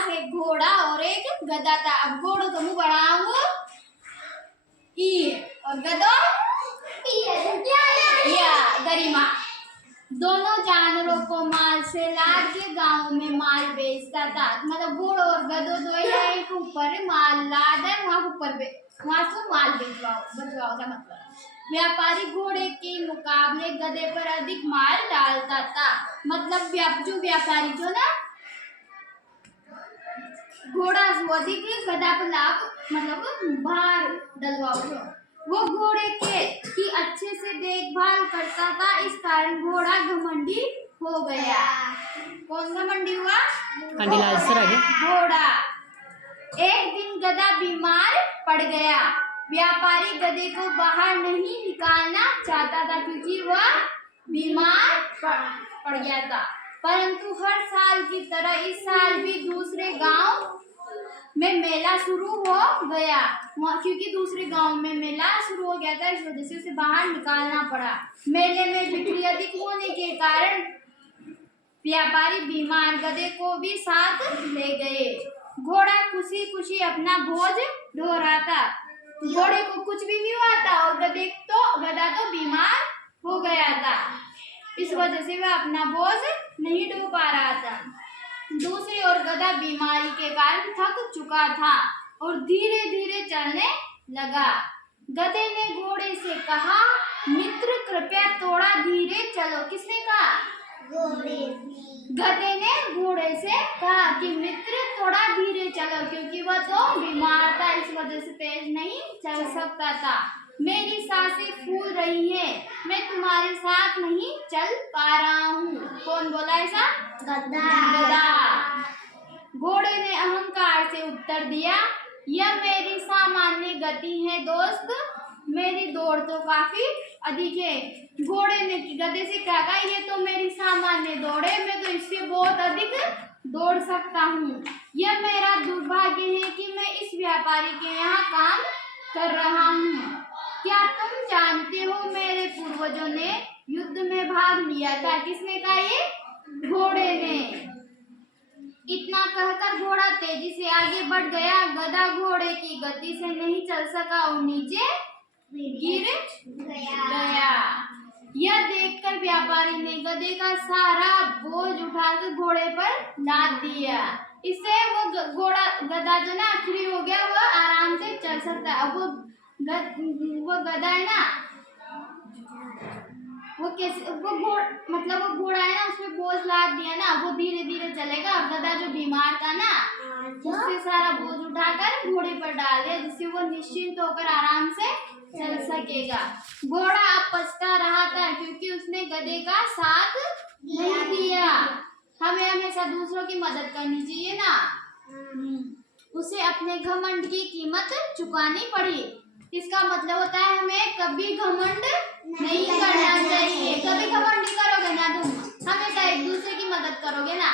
पास एक घोड़ा और एक गधा था। अब घोड़ों का मुंह बढ़ाऊं ई और गधों या गरिमा। दोनों जानवरों को माल से लाद के गांव में माल बेचता था। मतलब घोड़ों और गधों दो एक ऊपर माल लाद है, वहां ऊपर वहां से माल भिजवाओ का मतलब। व्यापारी घोड़े के मुकाबले गधे पर अधिक माल डालता था। मतलब जो व्यापारी जो ना घोड़ा वो अधिक गधा पर लाभ मतलब भार डलवाओ। वो घोड़े की अच्छे से देखभाल करता था, इस कारण घोड़ा घमंडी हो गया। कौन घमंडी हुआ? घोड़ा। एक दिन गधा बीमार पड़ गया। व्यापारी गधे को बाहर नहीं निकालना चाहता था क्योंकि वह बीमार पड़ गया था। परंतु हर साल की तरह इस साल भी दूसरे गांव में मेला शुरू हो गया। क्योंकि दूसरे गांव में मेला शुरू हो गया था, इस वजह से उसे बाहर निकालना पड़ा। मेले में बिक्री अधिक होने के कारण व्यापारी बीमार गधे को भी साथ ले गए। घोड़ा खुशी खुशी अपना बोझ ढो रहा था। घोड़े को कुछ भी नहीं हुआ था और गधा तो बीमार हो गया था, इस वजह से वह अपना बोझ नहीं ढो पा रहा था। दूसरी ओर गधा बीमारी के कारण थक चुका था और धीरे धीरे चलने लगा। गधे ने घोड़े से कहा, मित्र कृपया थोड़ा धीरे चलो। किसने कहा? गधे ने घोड़े से कहा कि मित्र थोड़ा धीरे चलो, क्योंकि वह तो बीमार था, इस वजह से तेज नहीं चल सकता था। मेरी सांसें फूल रही हैं, मैं तुम्हारे साथ नहीं चल पा रहा हूँ। कौन बोला ऐसा? गधा। घोड़े ने अहंकार से उत्तर दिया, यह मेरी सामान्य गति है दोस्त, मेरी दौड़ तो काफी अधिक है। घोड़े ने गधे से कहा, ये तो मेरी सामान्य दौड़ है, मैं तो इससे बहुत अधिक दौड़ सकता हूँ। यह मेरा दुर्भाग्य है कि मैं इस व्यापारी के यहाँ काम कर रहा हूँ। क्या तुम जानते हो मेरे पूर्वजों ने युद्ध में भाग लिया था? किसने कहा? ये घोड़े ने। इतना कहकर घोड़ा तेजी से आगे बढ़ गया। गधा घोड़े की गति से नहीं चल सका और नीचे गिर गया। यह देखकर व्यापारी ने गधे का सारा बोझ उठाकर घोड़े पर लाद दिया। इससे वो गधा जो ना फ्री हो गया, वो आराम से चल सकता है। अब वो गधा है ना, वो घोड़ा है ना, उसमें बोझ लाद दिया ना, वो धीरे धीरे चलेगा। अब गधा जो बीमार था ना, उससे सारा बोझ उठाकर घोड़े पर डाल दिया, जिससे वो निश्चिंत होकर आराम से चल सकेगा। घोड़ा अब पछता रहा था क्योंकि उसने गधे का साथ नहीं दिया। हमें हमेशा दूसरों की मदद करनी चाहिए ना। उसे अपने घमंड की कीमत चुकानी पड़ी। इसका मतलब होता है हमें कभी घमंड नहीं करना चाहिए। कभी घमंड नहीं करोगे ना तुम, हमेशा एक दूसरे की मदद करोगे ना।